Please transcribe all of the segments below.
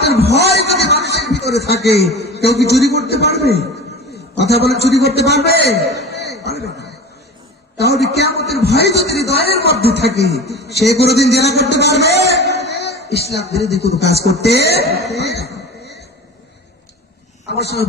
কেয়ামতের ভয় যদি মানুষের ভিতরে থাকে, কেউ কি চুরি করতে পারবে? কথা বলে চুরি করতে পারবে? পারবে না। তাহলে কেয়ামতের ভয় যদি হৃদয়ের মধ্যে থাকে, সে কোনোদিন জেনা করতে পারবে? ইসলাম বিরোধী কোনো কাজ করতে আমার সময়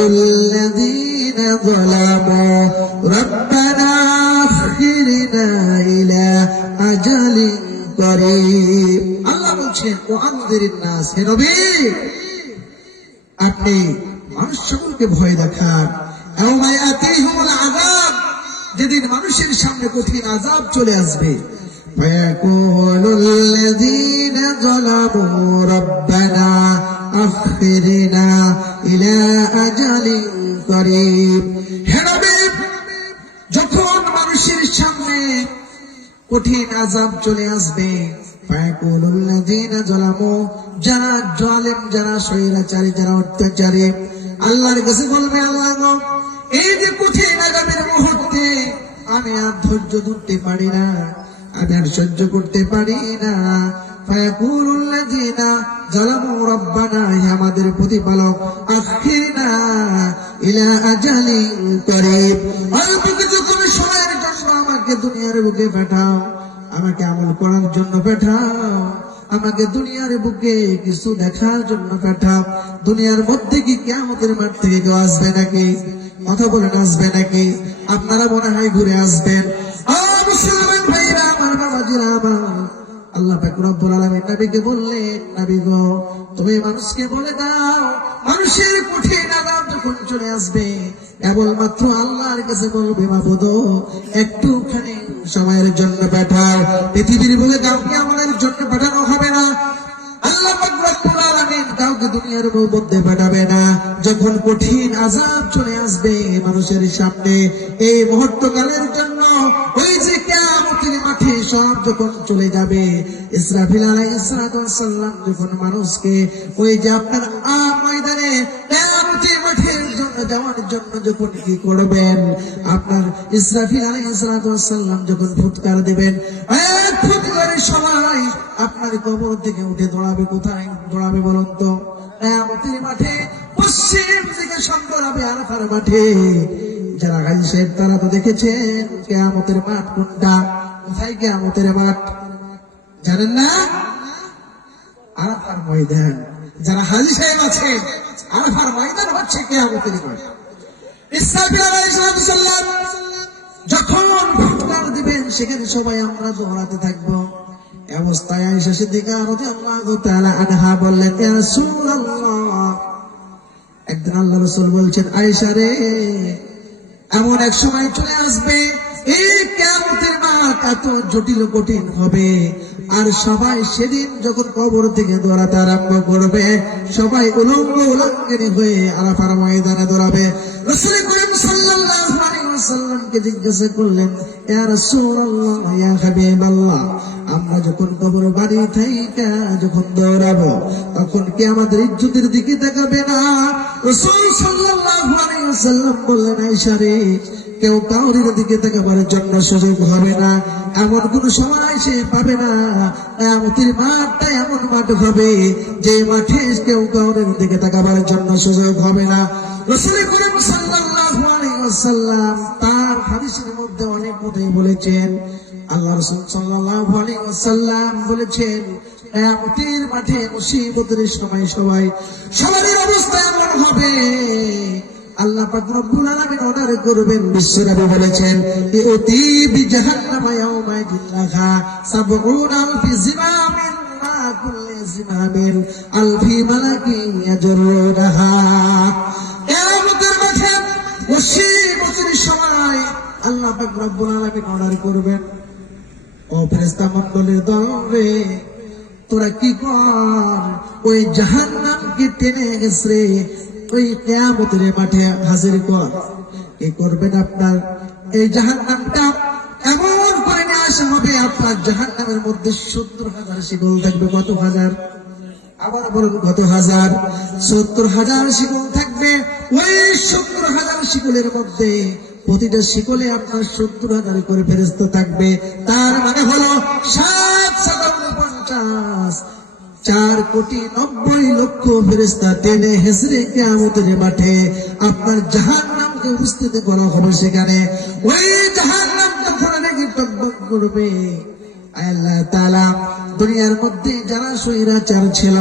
فيقول الذين ظلموا ربنا أخرنا إلى أجل قريب আল্লাহ বলছেন ও আনন্দের নাস হে নবী আপনি মানুষ সকলকে ভয় দেখান এবং আতিহুমুল আযাব যেদিন মানুষের সামনে কঠিন আযাব চলে আসবে فيقول الذين ظلموا ربنا যারা জলেম, যারা স্বৈরাচারী, যারা অত্যাচারী, আল্লাহর কাছে বলবে, আল্লাহ এই যে কঠিন আগামীর মুহূর্তে আমি আর ধৈর্য ধরতে পারি না, আমি আর সহ্য করতে পারি না আমাদের প্রতিপালক ইলা করিব। সময়ের জন্য আমাকে দুনিয়ার বুকে পাঠাও, আমাকে আমল করার জন্য পাঠাও, আমাকে দুনিয়ার বুকে কিছু দেখার জন্য পাঠাও। দুনিয়ার মধ্যে কি কেমতের মাঠ থেকে কেউ আসবে নাকি? কথা বলেন, আসবে নাকি? আপনারা মনে হয় ঘুরে আসবেন। রব্বুল নবীকে বললেন, নবী গো, তুমি মানুষকে বলে দাও, মানুষের কঠিন যখন চলে আসবে, কেবলমাত্র আল্লাহর কাছে বলবে একটুখানি সময়ের জন্য পাঠাও। পৃথিবীর বলে কাউকে আমাদের জন্য পাঠানো হবে না। আল্লাহ কাউকে দুনিয়ার মধ্যে পাঠাবে না। যখন কঠিন আযাব চলে আসবে মানুষের সামনে, এই মুহূর্তকালের জন্য সব যখন চলে যাবে, ইসরাফিল আলাইহিস সালাম যখন মানুষকে ওই যে আপনার আ ময়দানে আপনার আপনার কবর থেকে উঠে দৌড়াবে কোথায়? দৌড়াবে বলুন তো। মাঠে, পশ্চিম দিকে আরাফার মাঠে। যারা সাহেব তারা তো দেখেছেন, কেয়ামতের মাঠ কোনটা? কোথায় কেয়ামতের মাঠ জানেন না? আরাফার ময়দান। যারা হাজি সাহেব আছেন আরাফার ময়দান হচ্ছে কেয়ামতের আমরা রাসূলুল্লাহ। একদিন আল্লাহ রাসূল বলছেন, আয়েশা রে, এমন এক সময় চলে আসবে এই কিয়ামতের মাঠ এত জটিল কঠিন হবে? আর সবাই সেদিন যখন কবর থেকে দৌড়াতে আরম্ভ করবে, সবাই উলঙ্গ উলঙ্গিনী হয়ে আরাফার ময়দানে দৌড়াবে। আমরা তখন কি আমাদের দিকে তাকাবে না? বললেন কেউ কাউরির দিকে তাকাবার জন্য সুযোগ হবে না। এমন কোন সময় সে পাবে না। মাঠটা এমন মাঠ হবে, যে মাঠে কেউ কাউরির দিকে তাকাবার জন্য সুযোগ হবে না। আল্লাহ সবারই অবস্থা এমন আল্লাহ পাক অর্ডার করবেন বিশ্বনবী বলেছেন ইউতি বিজাহান্নাম সময় আল্লাহ পাক রব্বুল আলামিন অর্ডার করবেন ও ফেরেশতা মণ্ডলীর রে তোরা কি কর? ওই জাহান্নামকে টেনে গেছে ওই কেয়ামতের মাঠে হাজির কর কি করবেন আপনার এই জাহান নামটা এমন করে নিয়ে আসা হবে আপনার জাহান নামের মধ্যে সত্তর হাজার শিকল থাকবে। কত হাজার আবার বলুন কত হাজার সত্তর হাজার শিকল থাকবে ওই সত্তর হাজার শিকলের মধ্যে প্রতিটা শিকলে আপনার সত্তর হাজার করে ফেরস্ত থাকবে তার মানে হলো চার কোটি নব্বই লক্ষ ফেরেস্তা টেনে হেসরে কেয়ামতের মাঠে আপনার জাহান নামকে উপস্থিত করা হবে সেখানে। ওই জাহান নাম তখন নাকি টকবক করবে, আল্লাহ তাআলা দুনিয়ার মধ্যে যারা স্বৈরাচার ছিল,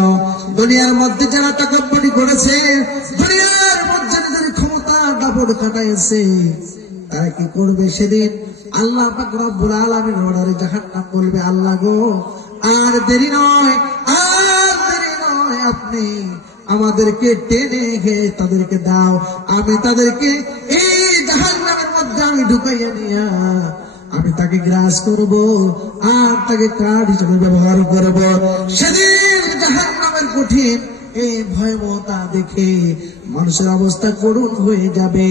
দুনিয়ার মধ্যে যারা তাকব্বরি করেছে, দুনিয়ার মধ্যে নিজের ক্ষমতা কাটাইছে তারা কি করবে সেদিন? আল্লাহ পাক রব্বুল অর্ডারে বলবে, আল্লাহ গো, আর দেরি নয় আপনি আমাদেরকে টেনে গিয়ে তাদেরকে দাও। আমি তাদেরকে এই জাহান্নামের মধ্যে আমি ঢুকাইয়া নিয়া আমি তাকে গ্রাস করব আর তাকে কাঠ হিসেবে ব্যবহার করব। সেদিন জাহান নামের কঠিন এই ভয়াবহতা দেখে মানুষের অবস্থা করুণ হয়ে যাবে।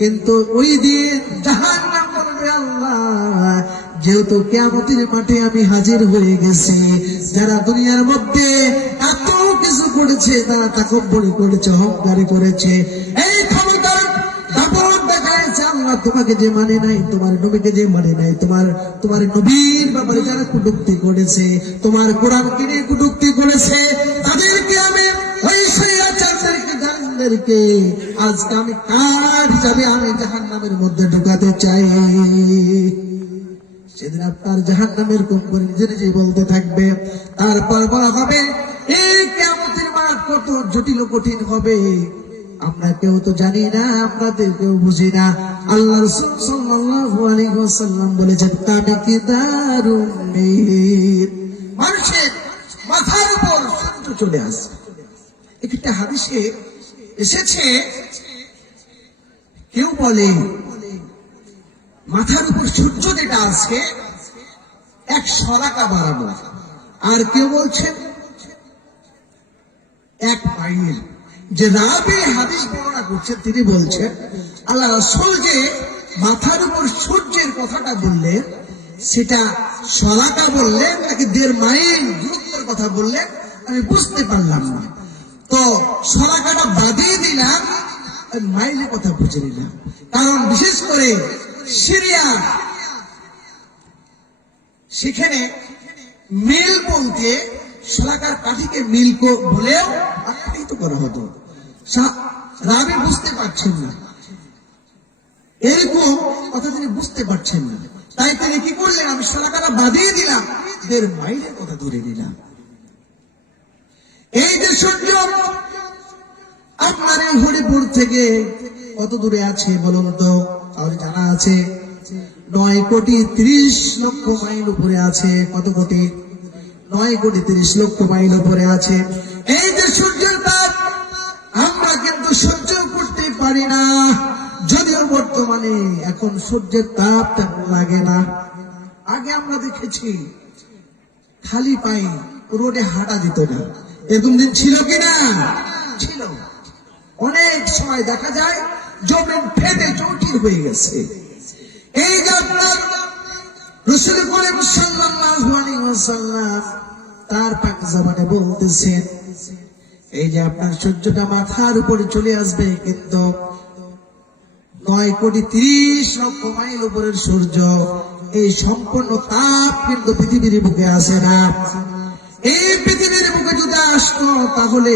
কিন্তু ওই দিন জাহান নাম বলবে, আল্লাহ, যেহেতু কেয়ামতের মাঠে আমি হাজির হয়ে গেছি, যারা দুনিয়ার মধ্যে করেছে, তারা তাকব্বরি করেছে অহংকারী করেছে। এই মানে মানে আজকে আমি মধ্যে ঢুকাতে চাই? সেদিন আপনার জাহান নামের কোম্পানি নিজে নিজে বলতে থাকবে, তারপর বলা হবে এই মাঠ কত জটিল কঠিন হবে? আমরা কেউ তো জানি না, আপনাদের কেউ বুঝি না। আল্লাহ সাল্লাল্লাহু আলাইহি ওয়াসাল্লাম বলেছেন মানুষের মাথার উপর সূর্য চলে আসে। একটা হাদিসে এসেছে, কেউ বলে, মাথার উপর সূর্য যেটা আছে এক সরাকা বাড়াবো আর কেউ বলছেন এক মাইল যে রাবে হাদিস বর্ণনা করছেন, তিনি বলছেন, আল্লাহ রসুল যে মাথার উপর সূর্যের কথাটা বললেন, সেটা শলাকা বললেন, নাকি দেড় মাইল দূরত্বের কথা বললেন, আমি বুঝতে পারলাম না। তো শলাকাটা বাদিয়ে দিলাম মাইলের কথা বুঝে নিলাম। কারণ বিশেষ করে সিরিয়া, সেখানে মিল বলতে শলাকার কাঠিকে মিল বলেও আখ্যায়িত করা হতো। রাবি বুঝতে পারছেন না। এরকম কথা তিনি বুঝতে পারছেন না। তাই তিনি কি করলেন? আমি শলাকাটা বাদিয়ে দিলাম, দেড় মাইলের কথা ধরে নিলাম। এই যে সূর্য, আপনার এই হরিপুর থেকে কত দূরে আছে বলুন তো? তাহলে জানা আছে। নয় কোটি ত্রিশ লক্ষ মাইল উপরে আছে। কত কোটি? নয় কোটি ত্রিশ লক্ষ মাইল উপরে আছে। এই যে সূর্যের তাপ, আমরা কিন্তু সহ্য করতে পারি না। যদিও বর্তমানে এখন সূর্যের তাপ তেমন লাগে না। আগে আমরা দেখেছি, খালি পায়ে রোডে হাঁটা দিত না। এরকম দিন ছিল কিনা? ছিল। অনেক সময় দেখা যায়, জমিন ফেটে চৌকির হয়ে গেছে। এই যে আপনার তার পাক বলতেছেন, এই যে আপনার সূর্যটা মাথার উপরে চলে আসবে, কিন্তু নয় কোটি তিরিশ লক্ষ মাইল উপরের সূর্য এই সম্পূর্ণ তাপ কিন্তু পৃথিবীর বুকে আসে না। এই পৃথিবীর বুকে যদি আসতো, তাহলে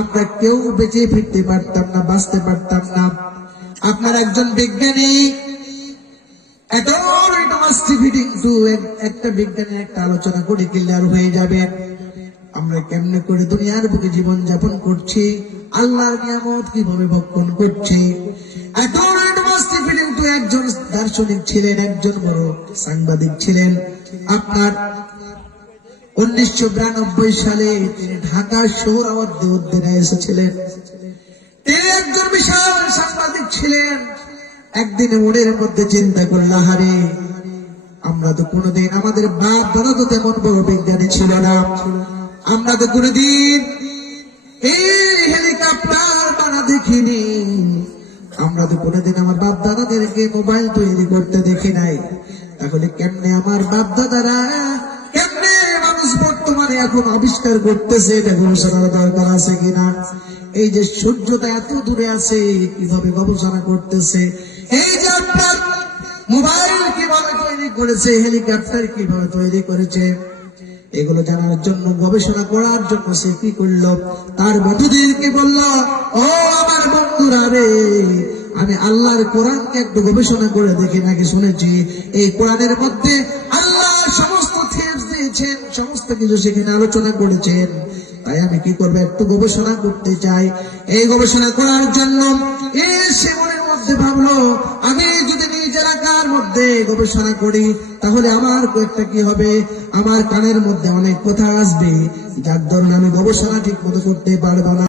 আমরা কেউ বেঁচে ফিরতে পারতাম না, বাঁচতে পারতাম না। আপনার একজন বিজ্ঞানী একটা বিজ্ঞানের একটা আলোচনা করে হয়ে যাবে। আমরা কেমনে করে দুনিয়ার বুকে জীবন যাপন করছি, আল্লাহর নিয়ামত কীভাবে ভক্ষণ করছি? একজন দার্শনিক ছিলেন, একজন বড় সাংবাদিক ছিলেন। আপনার উনিশশো বিরানব্বই সালে তিনি ঢাকা সোহরাওয়ার্দী উদ্যানে এসেছিলেন। তিনি একজন বিশাল সাংবাদিক ছিলেন। একদিন মনের মধ্যে চিন্তা করল আমরা তো কোনোদিন আমাদের বাপ দাদা তো তেমন বড় বিজ্ঞানী ছিল না। আমরা তো কোনোদিন এই হেলিকপ্টার বানা দেখিনি। আমরা তো কোনোদিন আমার বাপ দাদাদেরকে মোবাইল তৈরি করতে দেখি নাই। তাহলে কেমনে আমার বাপ দাদারা, কেমনে মানুষ বর্তমানে এখন আবিষ্কার করতেছে? এটা গবেষণার দরকার আছে কিনা? এই যে সূর্যটা এত দূরে আছে, কীভাবে গবেষণা করতেছে? এই যে আপনার মোবাইল কীভাবে তৈরি করেছে, হেলিকপ্টার কীভাবে তৈরি করেছে, এগুলো জানার জন্য, গবেষণা করার জন্য সে কি করল, তার বন্ধুদেরকে বলল, ও আমার বন্ধুরা রে, আমি আল্লাহর কোরআনকে একটু গবেষণা করে দেখি, নাকি শুনেছি, এই কোরআনের মধ্যে আল্লাহ সমস্ত দিয়েছেন, সমস্ত কিছু সেখানে আলোচনা করেছেন। তাই আমি কি করব, একটু গবেষণা করতে চাই। এই গবেষণা করার জন্য এ সে মনের মধ্যে ভাবলো আমি যদি নিজ এলাকার মধ্যে গবেষণা করি, তাহলে আমার কয়েকটা কি হবে? আমার কানের মধ্যে অনেক কথা আসবে, যার ধরুন আমি গবেষণা ঠিক মতো করতে পারব না।